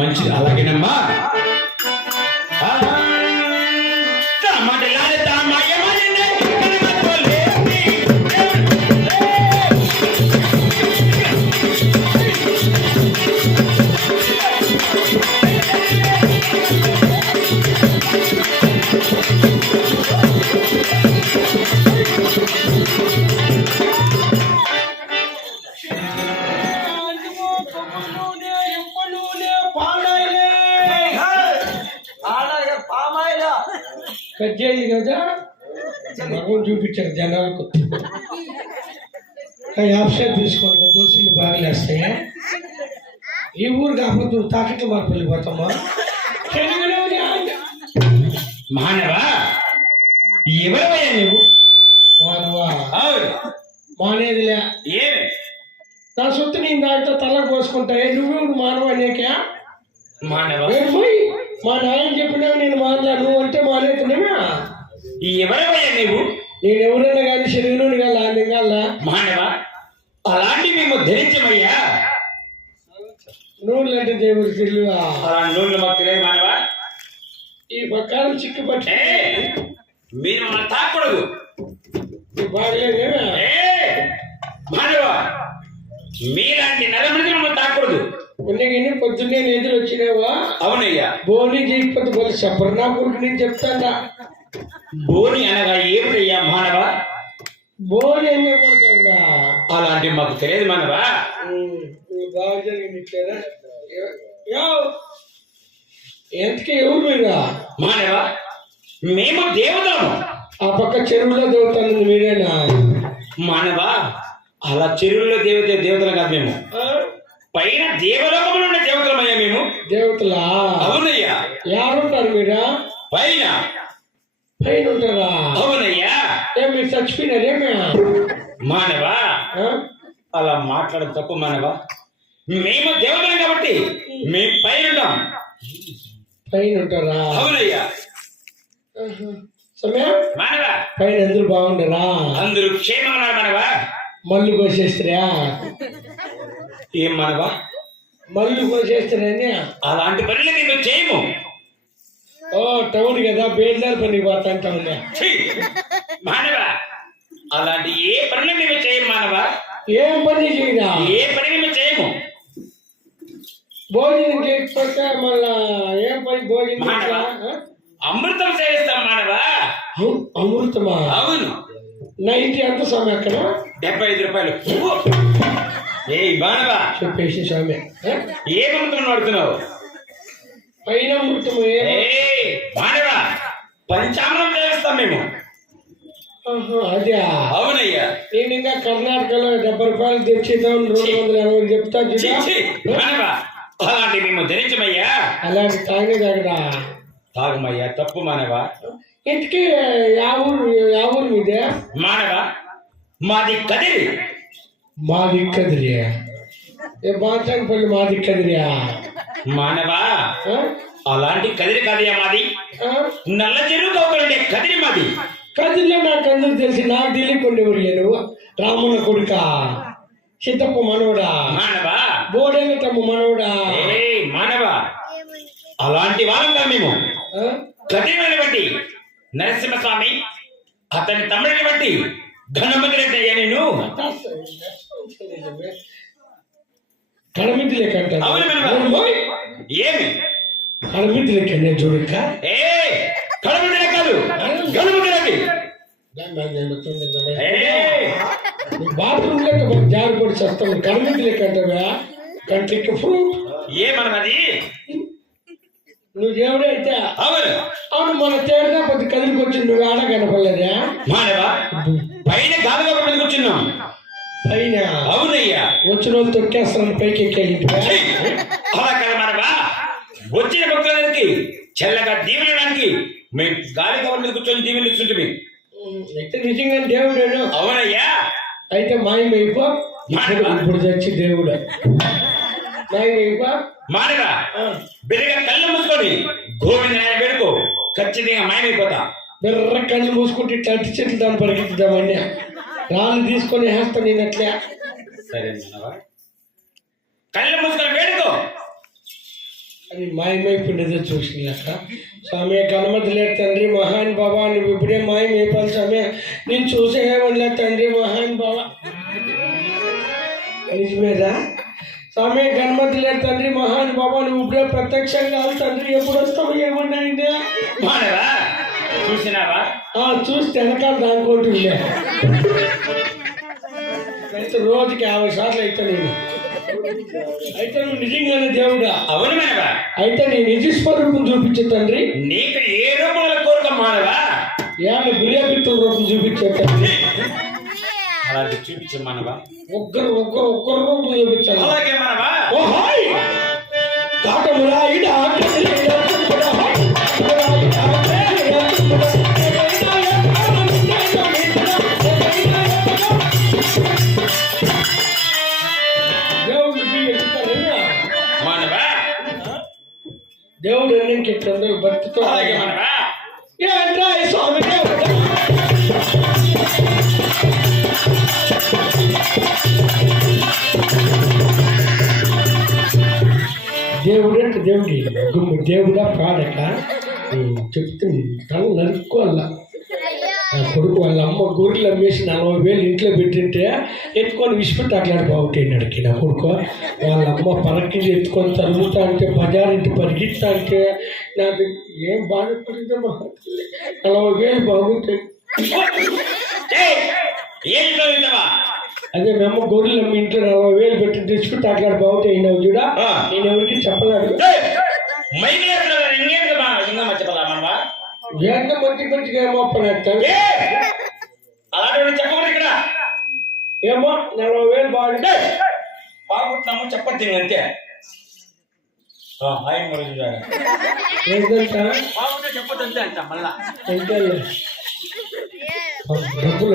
మంచిది, అలాగేనమ్మా. కట్ చేయాలి కదా, మగం చూపించారు జనాలకు. ఆప్షన్ తీసుకోండి, దోశలు బాగా లేస్తాయి. ఈ ఊరు కాకపోతే తాకట్లు మాకు వెళ్ళిపోతామా? మానవా, ఎవరవయ్యా నువ్వు? మానవా మానేదిలే, ఏమి నా సొత్తు నేను దాంట్లో తలకు పోసుకుంటాయి. నువ్వు మానవ అనేకా? మానవ, మా నాయన చెప్పినావు నేను మానదా, నువ్వు అంటే మానేతున్నావా? ఎవరవయ్యా నువ్వు? నేను ఎవరైనా కానీ శరీరం కాల లింగాల. మానవ, అలాంటి మేము ధరించమయ్యా. నూనెలు అంటే దేవుడు తెలియవా? అలా నూనెలు మాకు తెలియదు మానవ. ఈ పక్కన చిక్కుపట్టి మీరు మమ్మల్ని తాకూడదు. బాగలేదేనా మానవ, మీలాంటి నరమృతి మమ్మల్ని తాకూడదు. ఉన్నగిని పొద్దున్నే ఎదురు వచ్చినావా? అవునయ్యా. బోని చేయకపోతే బోలి చెప్పరు నా కొడుకు, నేను చెప్తాడా. బోని అనగా ఏమిటయ్యా మానవ? బోని అనే కొడుకండా అలాంటి మాకు తెలియదు మానవ. బాగా జరిగింది ఇట్లేదా? ఎంతకీ ఎవరు మీరా? మానవ, మేము దేవతము. ఆ పక్క చెరువులో దేవతాను మీరేనా? మానవ, అలా చెరువుల్లో దేవతలు కాదు మేము. పైన దేవలోకంలో ఉన్న దేవతలమయ్యా మేము. దేవతలా? అవునయ్యా. ఎవరుంటారు మీరా? పైన పైన ఉంటారా? అవునయ్యా. మీరు చచ్చిపోయినారేమే? మానవ, అలా మాట్లాడడం తప్పు మానవ. మేము దేవతలం కాబట్టి మేము పైన ఉంటాం. పైన ఉంటారా? అవునయ్యా. సమయం మానవ, పైన అందరూ బాగుండరా? అందరూ క్షేమంగా మానవ. మళ్ళీ కోసేస్తారా? ఏం మానవ? మళ్ళీ కోసేస్తారని అలాంటి పనులు మేము చేయము. ఓ టౌన్ కదా, బేల్దారి పని పోతా ఉన్నా. మానవ, అలాంటి ఏ పనులు మేము చేయము మానవ. ఏం పని చేయరా? ఏ పని మేము చేయము. భోజనం చేయకపోతే మళ్ళా ఏం పని? భోజనం అమృతం సేవిస్తాం మానవ. అమృతమా? అవును. నైట్ ఎంత స్వామి అక్కడ? 75 రూపాయలు. ఏ మానవ, చెప్పేసి స్వామి ఏ అమృతం వాడుతున్నావు? పైన అమృతం మానవ, పంచామృతం సేవిస్తాం మేము. అదే. అవునయ్యా. నేను ఇంకా కర్ణాటకలో 70 రూపాయలు తెచ్చేద్దాం, 280 చెప్తా. మానవ, అలాంటి మేము ధరించమయ్యా. అలాంటి తాగేదాగడా? తాగమయ్యా, తప్పు మానవ. ఇంటికి యా ఊరు మీదే? మానవ, మాది కదిరి. మాది కదిరియా? ఏ బాచానపల్లి మాది కదిరియా? మానవ, అలాంటి కదిరి కాదయ్యా మాది. నల్ల చెరువు కౌకలుండే కదిరి మాది. కదిరిలో నాకు అందరూ తెలిసి, నాకు తెలియకుండా నువ్వు రామున్న కొడుక, సిద్ధప్ప మనవడా? మానవ, బోడేటమ్మ మనవడా? మానవ, అలాంటి వాళ్ళం మేము. కదిరిని బట్టి నరసింహస్వామి, అతని తమ్ముడిని బట్టి ఘనమంత్రి నేను కడమిది లెక్క అంటారు. ఏమి కడమిది లెక్క చూడక? కడమిది కాదు, ఘనమంత్రి. బాత్రూమ్ లెక్క జారిపడి చేస్తాను. కడమిది లెక్క అంటావా? కంటికి ఫ్రూట్ ఏమన్నది? నువ్వు దేవుడైతే అవును. అవును, మన తేడా కొద్ది కదిలికి వచ్చి నువ్వు ఆడ కనపడలేదా? మానవ, పైన గాలిగా కూర్చున్నాం. పైన? అవునయ్యా. వచ్చిన వాళ్ళు తొక్కేస్తాను, పైకి ఎక్కేది. అలా కదా మానవ, వచ్చిన భక్తులకి చల్లగా దీవెనడానికి మేము గాలిగా ఉండదు కూర్చొని దీవెనలు ఇస్తుంటే. అయితే నిజంగా దేవుడేను? అవునయ్యా. అయితే మాయమైపో. ఇప్పుడు తెచ్చి దేవుడు మాయమైపో. మానవ, బిర్రగా కళ్ళు మూసుకొని గోవింద వేడుకో, ఖచ్చితంగా మాయమైపోతా. బిర్ర కళ్ళు మూసుకుంటే అట్టి చెట్లు దాన్ని పరిగెత్తుదామని రాళ్ళు తీసుకొని వేస్తాను నేను అట్లా. సరే మానవ, కళ్ళు మూసుకొని వేడుకో. అని మాయమైపోయినదో చూసినాక స్వామి గణమతిలే తండ్రి మహాన్ బాబా నువ్వు ఇప్పుడే మాయమైపోవాలి స్వామి నేను చూసేవాళ్ళ తండ్రి మహాన్ బాబా నిజమేదా స్వామి గణమతిలే తండ్రి మహాన్ బాబా నువ్వు ఇప్పుడే ప్రత్యక్షంగా తండ్రి ఎప్పుడు వస్తావు ఏమన్నా అయినా మానవా చూసినావా చూస్తే వెనకాల దానికోటి అయితే రోజుకి 50 సార్లు అయితే నేను అయితే నువ్వు నిజంగానే దేవుడా అవును మానవా అయితే నీ నిజ స్వరూపం చూపించే తండ్రి నీకు ఏ రూపంలో కోరిక మానవా ఏళ్ళ గురియపిత్తుల రూపం చూపించే తండ్రి అలాంటి చూపించే మానవా ఒక్కరు రూపం చూపించాలి అలాగే మానవా ఓ హాయ్ కాటమురా ఇడా దేవుడు ఎన్నింటి ఇట్లుండవు భక్తితో అలాగే మానవా ఏంట్రా ఈ స్వామి దేవుడు అంటే దేవుడి గుమ్మ దేవుడా పాడక చెప్తే తను నరుక్కోవాలా కొడుకు వాళ్ళ అమ్మ గొర్రెలు అమ్మేసి 40,000 ఇంట్లో పెట్టింటే ఎత్తుకొని విసిపెట్టి అట్లా బాగుంటాయి నా కొడుకు వాళ్ళ అమ్మ పరక్కించి ఎత్తుకొని తరుగుతా అంటే బజారింటి పరిగెత్తా అంటే నాకు ఏం బాధపడిందో 40,000 బాగుంటాయి అదే మేము గొర్రెలు అమ్మ ఇంట్లో 40,000 పెట్టి తెచ్చుకుంటే అట్లా బాగుంటాయి అయినా చూడా నేను ఎవరికి చెప్పలేడు ఏంటో మంచిగా ఏమో పనేస్తాను అలాంటి చెప్పకూడదు ఇక్కడ ఏమో 40,000 బాగుంటే బాగుంటున్నాము చెప్పచ్చు అంతే ఆయన ఏంటంట బాగుంటే చెప్పదు అంతే అంట మళ్ళా డబ్బులు